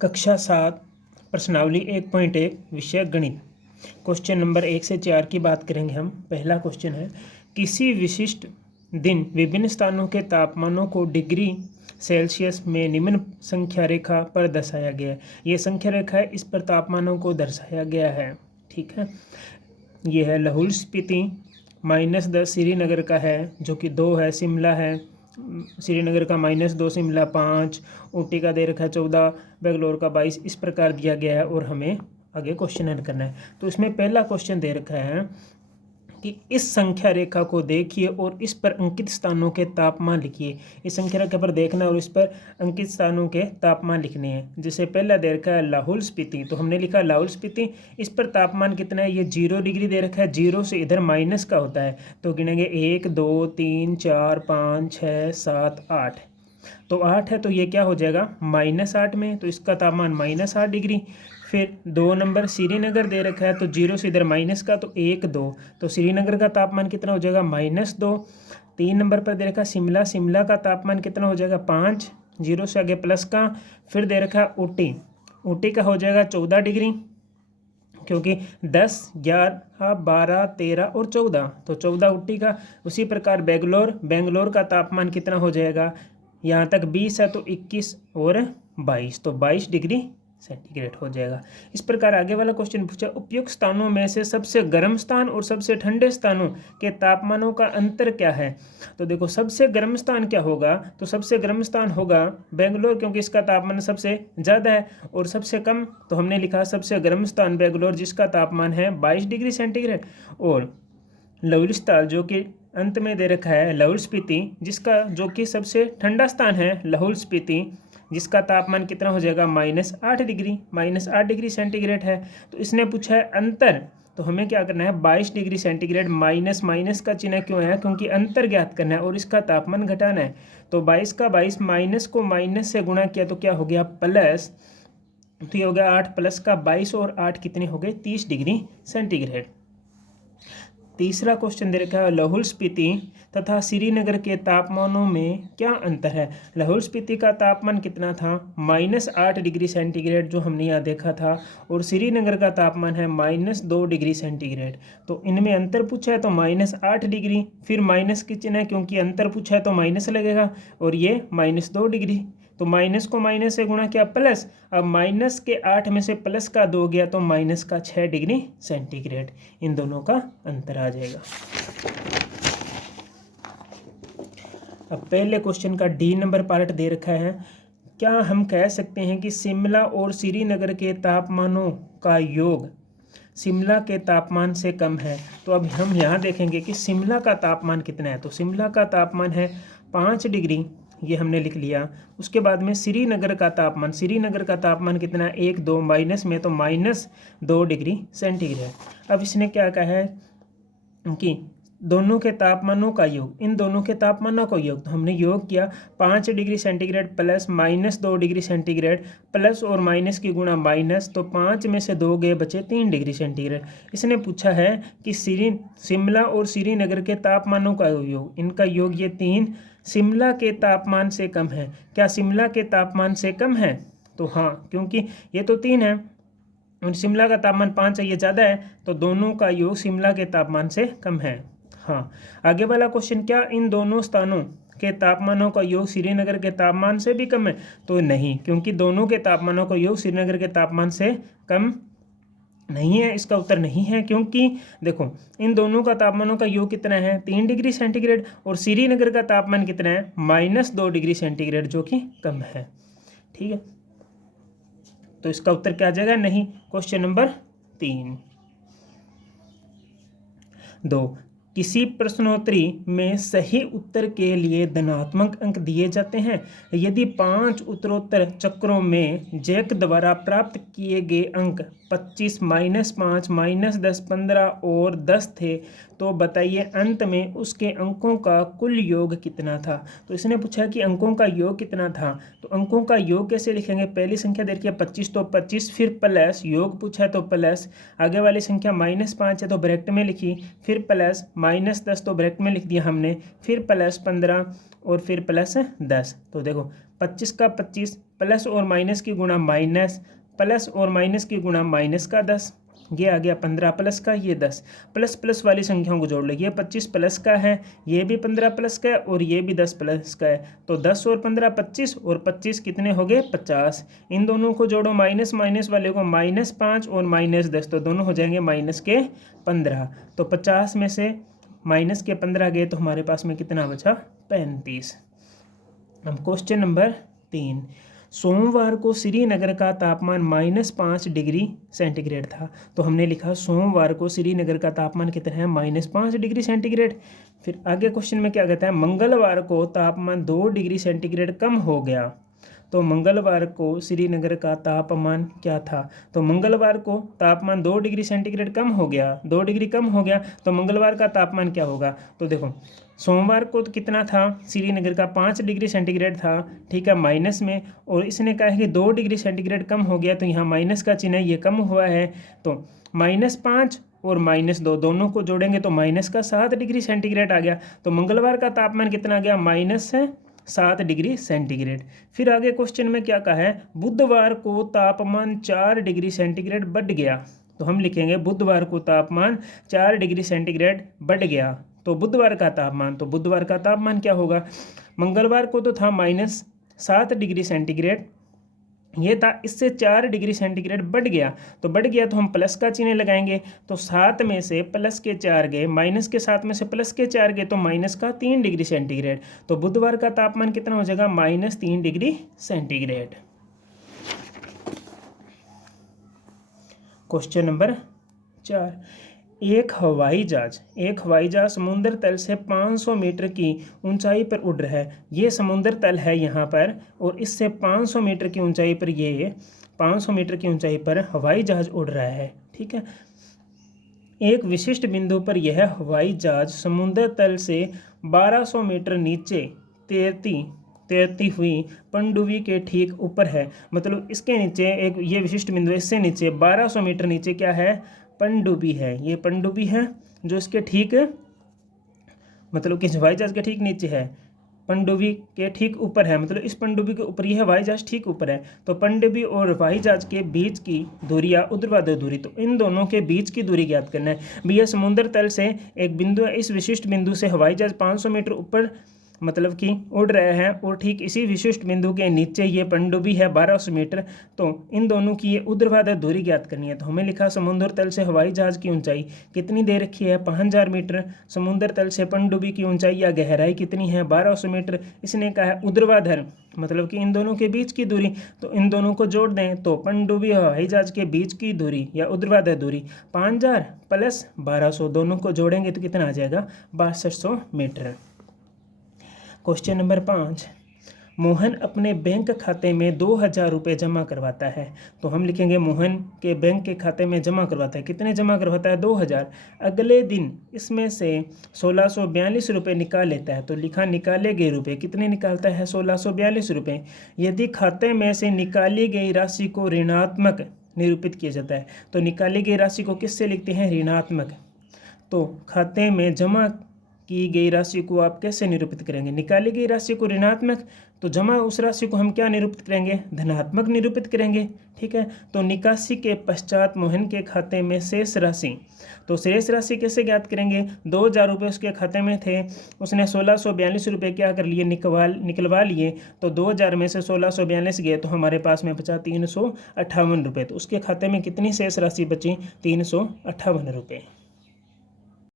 कक्षा 7 प्रश्नावली 1.1 विषय गणित। क्वेश्चन नंबर 1 से 4 की बात करेंगे हम। पहला क्वेश्चन है, किसी विशिष्ट दिन विभिन्न स्थानों के तापमानों को डिग्री सेल्सियस में निम्न संख्या रेखा पर दर्शाया गया है। ये संख्या रेखा है, इस पर तापमानों को दर्शाया गया है। ठीक है, ये है लाहौल स्पीति -10 श्रीनगर का है जो कि 2 है, शिमला है श्रीनगर का -2, शिमला 5, ऊटी का दे रखा है 14, बेंगलोर का 22। इस प्रकार दिया गया है और हमें आगे क्वेश्चन हल करना है। तो इसमें पहला क्वेश्चन दे रखा है कि इस संख्या रेखा को देखिए और इस पर अंकित स्थानों के तापमान लिखिए। इस संख्या रेखा पर देखना और इस पर अंकित स्थानों के तापमान लिखने हैं। जैसे पहला दे रखा है लाहौल स्पीति, तो हमने लिखा लाहौल स्पीति, इस पर तापमान कितना है, ये 0 डिग्री दे रखा है। 0 से इधर माइनस का होता है, तो गिनेंगे 1 2 3 4 5 6 7 8। तो 8 है तो ये क्या हो जाएगा -8 में, तो इसका तापमान -8 डिग्री। फिर 2 नंबर श्रीनगर दे रखा है, तो 0 से इधर माइनस का, तो 1 2, तो श्रीनगर का तापमान कितना हो जाएगा -2। 3 नंबर पर दे रखा है शिमला, शिमला का तापमान कितना हो जाएगा 5, 0 से आगे प्लस का। फिर दे रखा है ऊटी, ऊटी का हो जाएगा 14 डिग्री, क्योंकि 10 11 12 13 और 14, तो 14 ऊटी का। उसी प्रकार बेंगलोर, बेंगलोर का तापमान कितना हो जाएगा, यहाँ तक 20 है तो 21 और 22, तो 22 डिग्री सेंटीग्रेड हो जाएगा। इस प्रकार आगे वाला क्वेश्चन पूछा, उपयुक्त स्थानों में से सबसे गर्म स्थान और सबसे ठंडे स्थानों के तापमानों का अंतर क्या है। तो देखो सबसे गर्म स्थान क्या होगा, तो सबसे गर्म स्थान होगा बेंगलोर, क्योंकि इसका तापमान सबसे ज़्यादा है। और सबसे कम, तो हमने लिखा सबसे गर्म स्थान बेंगलोर जिसका तापमान है 22 डिग्री सेंटीग्रेड। और लाहौल स्थल जो कि अंत में दे रखा है लाहौल स्पीति, जिसका जो कि सबसे ठंडा स्थान है लाहौल स्पीति, जिसका तापमान कितना हो जाएगा -8 डिग्री, -8 डिग्री सेंटीग्रेड है। तो इसने पूछा है अंतर, तो हमें क्या करना है 22 डिग्री सेंटीग्रेड, माइनस का चिन्ह क्यों है, क्योंकि अंतर ज्ञात करना है और इसका तापमान घटाना है। तो 22 का 22, माइनस को माइनस से गुणा किया तो क्या हो गया प्लस, तो ये हो गया 8 प्लस का 22 और 8 कितने हो गए 30 डिग्री सेंटीग्रेड। तीसरा क्वेश्चन दे रखा है, लाहौल स्पीति तथा श्रीनगर के तापमानों में क्या अंतर है। लाहौल स्पीति का तापमान कितना था -8 डिग्री सेंटीग्रेड जो हमने यहाँ देखा था, और श्रीनगर का तापमान है -2 डिग्री सेंटीग्रेड। तो इनमें अंतर पूछा है तो -8 डिग्री, फिर माइनस की चिन्ह है क्योंकि अंतर पूछा है तो माइनस लगेगा, और ये -2 डिग्री, तो माइनस को माइनस से गुणा किया प्लस। अब माइनस के 8 में से प्लस का 2 गया तो माइनस का 6 डिग्री सेंटीग्रेड। इन दोनों का अंतर आ जाएगा। अब पहले क्वेश्चन का डी नंबर पार्ट दे रखा है, क्या हम कह सकते हैं कि शिमला और श्रीनगर के तापमानों का योग शिमला के तापमान से कम है। तो अब हम यहाँ देखेंगे कि शिमला का तापमान कितना है, तो शिमला का तापमान है 5 डिग्री, ये हमने लिख लिया। उसके बाद में श्रीनगर का तापमान, श्रीनगर का तापमान कितना है 1 2 माइनस में, तो -2 डिग्री सेंटीग्रेड। अब इसने क्या कहा है कि दोनों के तापमानों का योग, इन दोनों के तापमानों का योग, तो हमने योग किया 5 degree centigrade plus -2 degree centigrade, plus और माइनस की गुणा माइनस, तो 5 में से 2 गए बचे 3 डिग्री सेंटीग्रेड। इसने पूछा है कि शिमला और श्रीनगर के तापमानों का योग, इनका योग ये 3 शिमला के तापमान से कम है। क्या शिमला के तापमान से कम है, तो हाँ, क्योंकि ये तो 3 है और शिमला का तापमान 5 है, ये ज़्यादा है, तो दोनों का योग शिमला के तापमान से कम है। हाँ, आगे वाला क्वेश्चन, क्या इन दोनों स्थानों के तापमानों का योग श्रीनगर के तापमान से भी कम है, तो नहीं, क्योंकि दोनों के तापमानों का योग श्रीनगर के तापमान से कम नहीं है। इसका उत्तर नहीं है, क्योंकि देखो इन दोनों का तापमानों का योग कितना है 3 डिग्री सेंटीग्रेड, और श्रीनगर का तापमान कितना है -2 डिग्री सेंटीग्रेड जो कि कम है। ठीक है, तो इसका उत्तर क्या आ जाएगा, नहीं। क्वेश्चन नंबर 3 2, किसी प्रश्नोत्तरी में सही उत्तर के लिए धनात्मक अंक दिए जाते हैं। यदि 5 उत्तरोत्तर चक्रों में जैक द्वारा प्राप्त किए गए अंक 25 -5 -10 15 और 10 थे, तो बताइए अंत में उसके अंकों का कुल योग कितना था। तो इसने पूछा कि अंकों का योग कितना था, तो अंकों का योग कैसे लिखेंगे, पहली संख्या दे रखी है 25, तो 25 फिर प्लस, योग पूछा है तो प्लस, आगे वाली संख्या -5 है तो ब्रैकेट में लिखी, फिर प्लस -10 तो ब्रैकेट में लिख दिया हमने, फिर +15 और फिर +10। तो देखो 25 का 25 प्लस और माइनस की गुणा माइनस, प्लस और माइनस की गुणा माइनस का 10, ये आ गया 15 प्लस का ये 10, प्लस प्लस वाली संख्याओं को जोड़ लो, ये 25 प्लस का है, ये भी 15 प्लस का है और ये भी 10 प्लस का है। तो 10 और 15 25 और 25 कितने हो गए 50। इन दोनों को जोड़ो, माइनस माइनस वाले को -5 और -10, तो दोनों हो जाएंगे -15। तो 50 में से -15 गए तो हमारे पास में कितना बचा 35। अब क्वेश्चन नंबर 3, सोमवार को श्रीनगर का तापमान -5 डिग्री सेंटीग्रेड था। तो हमने लिखा सोमवार को श्रीनगर का तापमान कितना है -5 डिग्री सेंटीग्रेड। फिर आगे क्वेश्चन में क्या कहता है, मंगलवार को तापमान 2 डिग्री सेंटीग्रेड कम हो गया। तो मंगलवार को श्रीनगर का तापमान क्या था, तो मंगलवार को तापमान 2 डिग्री सेंटीग्रेड कम हो गया, 2 डिग्री कम हो गया, तो मंगलवार का तापमान क्या होगा। तो देखो सोमवार को तो कितना था श्रीनगर का 5 डिग्री सेंटीग्रेड था, ठीक है, माइनस में, और इसने कहा है कि 2 डिग्री सेंटीग्रेड कम हो गया, तो यहाँ माइनस का चिन्ह है, ये कम हुआ है, तो -5 और -2 दोनों को जोड़ेंगे तो माइनस का 7 डिग्री सेंटीग्रेड आ गया। तो मंगलवार का तापमान कितना आ गया -7 डिग्री सेंटीग्रेड। फिर आगे क्वेश्चन में क्या कहा है, बुधवार को तापमान 4 डिग्री सेंटीग्रेड बढ़ गया। तो हम लिखेंगे बुधवार को तापमान 4 डिग्री सेंटीग्रेड बढ़ गया। तो बुधवार का तापमान, तो बुधवार का तापमान क्या होगा, मंगलवार को तो था -7 डिग्री सेंटीग्रेड, ये था, इससे 4 डिग्री सेंटीग्रेड बढ़ गया। तो बढ़ गया तो हम प्लस का चिन्ह लगाएंगे, तो 7 में से प्लस के 4 गए, माइनस के 7 में से प्लस के 4 गए, तो माइनस का 3 डिग्री सेंटीग्रेड। तो बुधवार का तापमान कितना हो जाएगा -3 डिग्री सेंटीग्रेड। क्वेश्चन नंबर 4, एक हवाई जहाज समुद्र तल से 500 मीटर की ऊंचाई पर उड़ रहा है। ये समुद्र तल है यहाँ पर, और इससे 500 मीटर की ऊंचाई पर, ये 500 मीटर की ऊंचाई पर हवाई जहाज उड़ रहा है, ठीक है। एक विशिष्ट बिंदु पर यह हवाई जहाज समुद्र तल से 1200 मीटर नीचे तैरती हुई पनडुब्बी के ठीक ऊपर है। मतलब इसके नीचे एक ये विशिष्ट बिंदु है, इससे नीचे 1200 मीटर नीचे क्या है, पनडुब्बी है। ये पनडुब्बी है जो इसके ठीक, मतलब कि हवाई जहाज के ठीक नीचे है, पनडुब्बी के ठीक ऊपर है, मतलब इस पनडुब्बी के ऊपर यह हवाई जहाज ठीक ऊपर है। तो पनडुब्बी और हवाई जहाज के बीच की दूरी या ऊर्ध्वाधर दूरी, तो इन दोनों के बीच की दूरी ज्ञात करना है। भैया समुद्र तल से एक बिंदु है, इस विशिष्ट बिंदु से हवाई जहाज 500 मीटर ऊपर मतलब कि उड़ रहे हैं, और ठीक इसी विशिष्ट बिंदु के नीचे ये पनडुब्बी है 1200 मीटर। तो इन दोनों की ये ऊर्ध्वाधर दूरी ज्ञात करनी है। तो हमें लिखा समुद्र तल से हवाई जहाज की ऊंचाई कितनी दे रखी है 5000 मीटर, समुद्र तल से पनडुब्बी की ऊंचाई या गहराई कितनी है 1200 मीटर। इसने कहा है ऊर्ध्वाधर, मतलब कि इन दोनों के बीच की दूरी, तो इन दोनों को जोड़ दें तो पनडुब्बी और हवाई जहाज के बीच की दूरी या ऊर्ध्वाधर दूरी 5000 प्लस 1200, दोनों को जोड़ेंगे तो कितना आ जाएगा 6200 मीटर। क्वेश्चन नंबर 5, मोहन अपने बैंक खाते में 2000 रुपये जमा करवाता है। तो हम लिखेंगे मोहन के बैंक के खाते में जमा करवाता है, कितने जमा करवाता है 2000। अगले दिन इसमें से 1642 रुपये निकाल लेता है। तो लिखा निकाले गए रुपये, कितने निकालता है 1642 रुपये। यदि खाते में से निकाली गई राशि को ऋणात्मक निरूपित किया जाता है, तो निकाली गई राशि को किससे लिखते हैं ऋणात्मक। तो खाते में जमा की गई राशि को आप कैसे निरूपित करेंगे, निकाली गई राशि को ऋणात्मक, तो जमा उस राशि को हम क्या निरूपित करेंगे धनात्मक निरूपित करेंगे, ठीक है। तो निकासी के पश्चात मोहन के खाते में शेष राशि, तो शेष राशि कैसे ज्ञात करेंगे, 2000 रुपये उसके खाते में थे, उसने 1642 रुपये क्या कर लिए निकलवा लिए, तो 2000 में से 1642 गए तो हमारे पास में बचा 358 रुपये। तो उसके खाते में कितनी शेष राशि बची 358 रुपये।